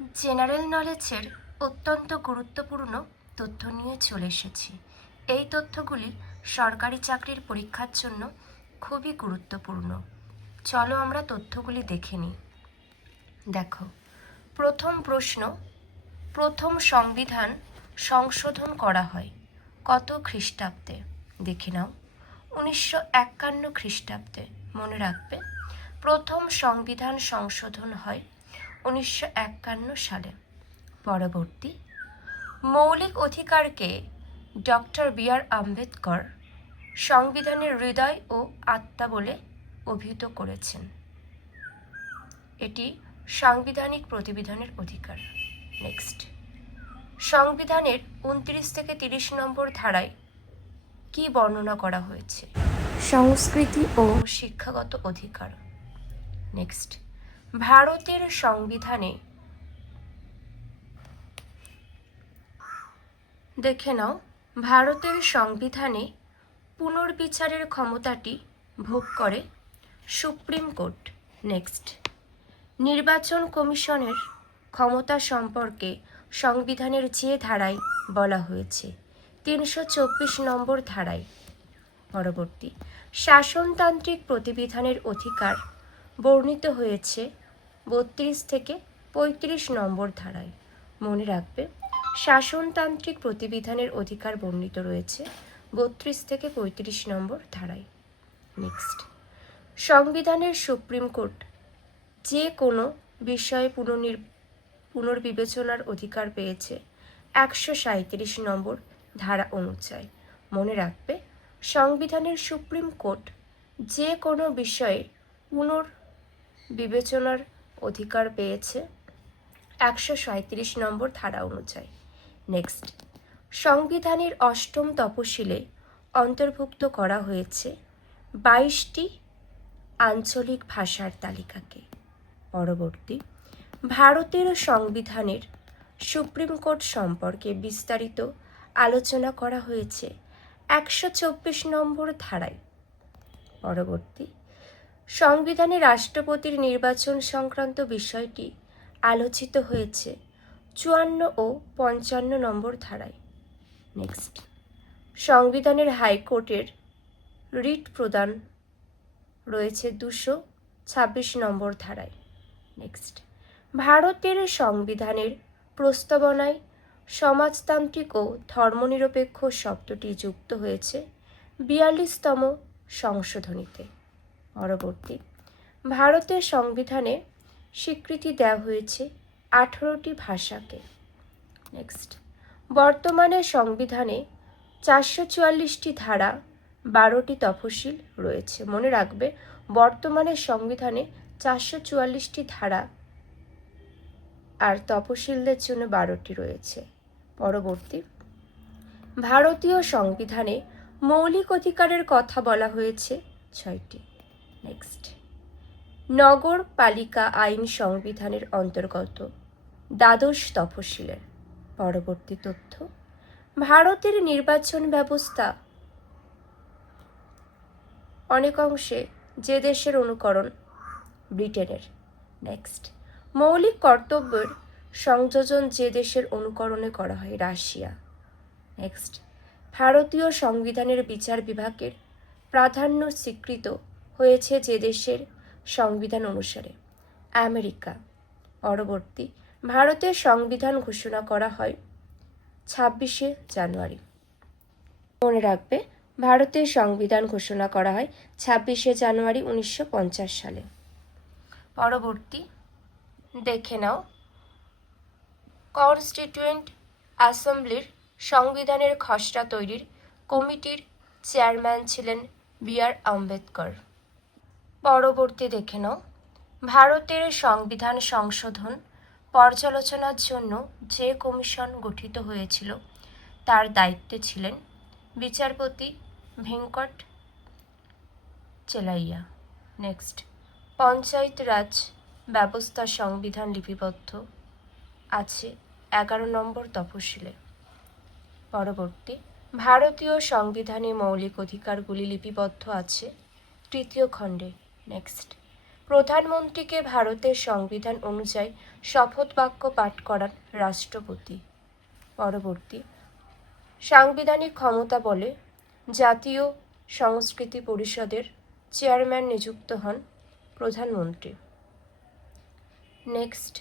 General নলেজের অত্যন্ত গুরুত্বপূর্ণ তথ্য নিয়ে চলে এসেছি। এই তথ্যগুলি সরকারি চাকরির পরীক্ষার জন্য খুবই গুরুত্বপূর্ণ। চলো আমরা তথ্যগুলি দেখে নিই। দেখো, প্রথম প্রশ্ন, প্রথম সংবিধান সংশোধন করা হয় কত খ্রিস্টাব্দে? দেখে নাও, 1951 খ্রিস্টাব্দে। মনে রাখবে, প্রথম সংবিধান সংশোধন হয় 1951 সালে। পরবর্তী, মৌলিক অধিকারকে ডক্টর বি.আর. আম্বেদকর সংবিধানের হৃদয় ও আত্মা বলে অভিহিত করেছেন। এটি সাংবিধানিক প্রতিবিধানের অধিকার। নেক্সট, সংবিধানের 29 থেকে 30 নম্বর ধারায় কি বর্ণনা করা হয়েছে? সংস্কৃতি ও শিক্ষাগত অধিকার। নেক্সট, ভারতের সংবিধানে দেখে নাও, ভারতের সংবিধানে পুনর্বিচারের ক্ষমতাটি ভোগ করে সুপ্রিম কোর্ট। নেক্সট, নির্বাচন কমিশনের ক্ষমতা সম্পর্কে সংবিধানের যে ধারায় বলা হয়েছে? 324 নম্বর ধারায়। পরবর্তী, শাসনতান্ত্রিক প্রতিবিধানের অধিকার বর্ণিত হয়েছে 32 থেকে 35 নম্বর ধারায়। মনে রাখবে, শাসনতান্ত্রিক প্রতিবিধানের অধিকার বর্ণিত রয়েছে 32 থেকে 35 নম্বর ধারায়। নেক্সট, সংবিধানের সুপ্রিম কোর্ট যে কোনো বিষয়ে পুনর্বিবেচনার অধিকার পেয়েছে 137 নম্বর ধারা অনুযায়ী। মনে রাখবে, সংবিধানের সুপ্রিম কোর্ট যে কোনো বিষয়ে পুনর্বিবেচনার অধিকার পেয়েছে 137 নম্বর ধারা অনুযায়ী। নেক্সট, সংবিধানের 8ম তফসিলে অন্তর্ভুক্ত করা হয়েছে 22টি আঞ্চলিক ভাষার তালিকাকে। পরবর্তী, ভারতের সংবিধানের সুপ্রিম কোর্ট সম্পর্কে বিস্তারিত আলোচনা করা হয়েছে 124 নম্বর ধারায়। পরবর্তী, সংবিধানে রাষ্ট্রপতির নির্বাচন সংক্রান্ত বিষয়টি আলোচিত হয়েছে 54 ও 55 নম্বর ধারায়। নেক্সট, সংবিধানের হাইকোর্টের রিট প্রদান রয়েছে 226 নম্বর ধারায়। নেক্সট, ভারতের সংবিধানের প্রস্তাবনায় সমাজতান্ত্রিক ও ধর্মনিরপেক্ষ শব্দটি যুক্ত হয়েছে 42তম সংশোধনীতে। পরবর্তী, ভারতের সংবিধানে স্বীকৃতি দেওয়া হয়েছে 18টি ভাষাকে। নেক্সট, বর্তমানে সংবিধানে 444টি ধারা 12টি তফসিল রয়েছে। মনে রাখবে, বর্তমানে সংবিধানে 444টি ধারা আর তফসিলদের জন্য 12টি রয়েছে। পরবর্তী, ভারতীয় সংবিধানে মৌলিক অধিকারের কথা বলা হয়েছে 6টি। নেক্সট, নগরপালিকা আইন সংবিধানের অন্তর্গত দ্বাদশ তফসিলের। পরবর্তী তথ্য, ভারতের নির্বাচন ব্যবস্থা অনেক অংশে যে দেশের অনুকরণ? ব্রিটেনের। নেক্সট, মৌলিক কর্তব্যের সংযোজন যে দেশের অনুকরণে করা হয়? রাশিয়া। নেক্সট, ভারতীয় সংবিধানের বিচার বিভাগের প্রাধান্য স্বীকৃত হয়েছে যে দেশের সংবিধান অনুসারে? আমেরিকা। পরবর্তী, ভারতের সংবিধান ঘোষণা করা হয় 26শে জানুয়ারি। মনে রাখবে, ভারতের সংবিধান ঘোষণা করা হয় 26শে জানুয়ারি 1950 সালে। পরবর্তী, দেখে নাও, কনস্টিটিউয়েন্ট অ্যাসেম্বলির সংবিধানের খসড়া তৈরির কমিটির চেয়ারম্যান ছিলেন বি.আর. আম্বেদকর। পরবর্তী, দেখে নাও, ভারতের সংবিধান সংশোধন পর্যালোচনার জন্য যে কমিশন গঠিত হয়েছিল তার দায়িত্বে ছিলেন বিচারপতি ভেঙ্কট চেলাইয়া। নেক্সট, পঞ্চায়েত রাজ ব্যবস্থা সংবিধান লিপিবদ্ধ আছে 11 নম্বর তফসিলে। পরবর্তী, ভারতীয় সংবিধানে মৌলিক অধিকারগুলি লিপিবদ্ধ আছে 3য় খণ্ডে। নেক্সট, প্রধানমন্ত্রীকে ভারতের সংবিধান অনুযায়ী শপথ বাক্য পাঠ করান রাষ্ট্রপতি। পরবর্তী, সাংবিধানিক ক্ষমতা বলে জাতীয় সংস্কৃতি পরিষদের চেয়ারম্যান নিযুক্ত হন প্রধানমন্ত্রী। নেক্সট,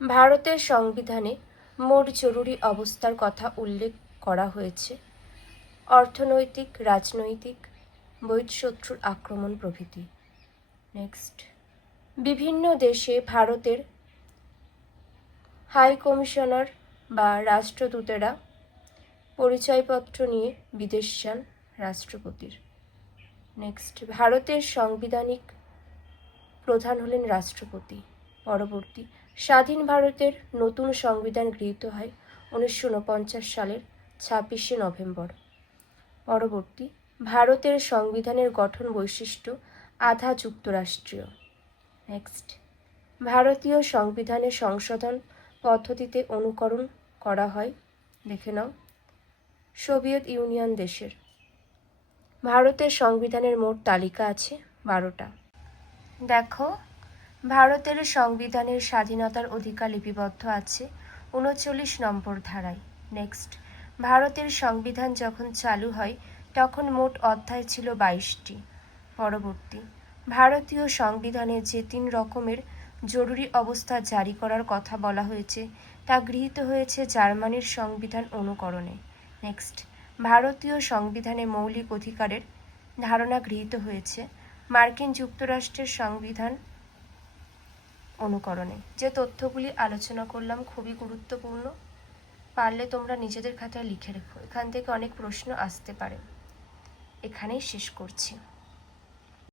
ভারতের সংবিধানে মোট জরুরি অবস্থার কথা উল্লেখ করা হয়েছে অর্থনৈতিক, রাজনৈতিক, বহিঃশত্রুর আক্রমণ প্রভৃতি। নেক্সট, বিভিন্ন দেশে ভারতের হাই কমিশনার বা রাষ্ট্রদূতেরা পরিচয়পত্র নিয়ে বিদেশ যান রাষ্ট্রপতির। নেক্সট, ভারতের সাংবিধানিক প্রধান হলেন রাষ্ট্রপতি। পরবর্তী, স্বাধীন ভারতের নতুন সংবিধান গৃহীত হয় 1949 সালের 26শে নভেম্বর। পরবর্তী, ভারতের সংবিধানের গঠন বৈশিষ্ট্য আধা যুক্তরাষ্ট্রীয়। নেক্সট, ভারতীয় সংবিধানের সংশোধন পদ্ধতিতে অনুকরণ করা হয়, দেখে নাও, সোভিয়েত ইউনিয়ন দেশের। ভারতের সংবিধানের মোট তালিকা আছে 12টা। দেখো, ভারতের সংবিধানের স্বাধীনতার অধিকার লিপিবদ্ধ আছে 39 নম্বর ধারায়। নেক্সট, ভারতের সংবিধান যখন চালু হয় তখন মোট অধ্যায় ছিল 22টি। পরবর্তী, ভারতীয় সংবিধানে যে 3 রকমের জরুরি অবস্থা জারি করার কথা বলা হয়েছে তা গৃহীত হয়েছে জার্মানির সংবিধান অনুকরণে। নেক্সট, ভারতীয় সংবিধানে মৌলিক অধিকারের ধারণা গৃহীত হয়েছে মার্কিন যুক্তরাষ্ট্রের সংবিধান অনুকরণে। যে তথ্যগুলি আলোচনা করলাম খুবই গুরুত্বপূর্ণ, পারলে তোমরা নিজেদের খাতায় লিখে রেখো, এখান থেকে অনেক প্রশ্ন আসতে পারে। এখানেই শেষ করছি।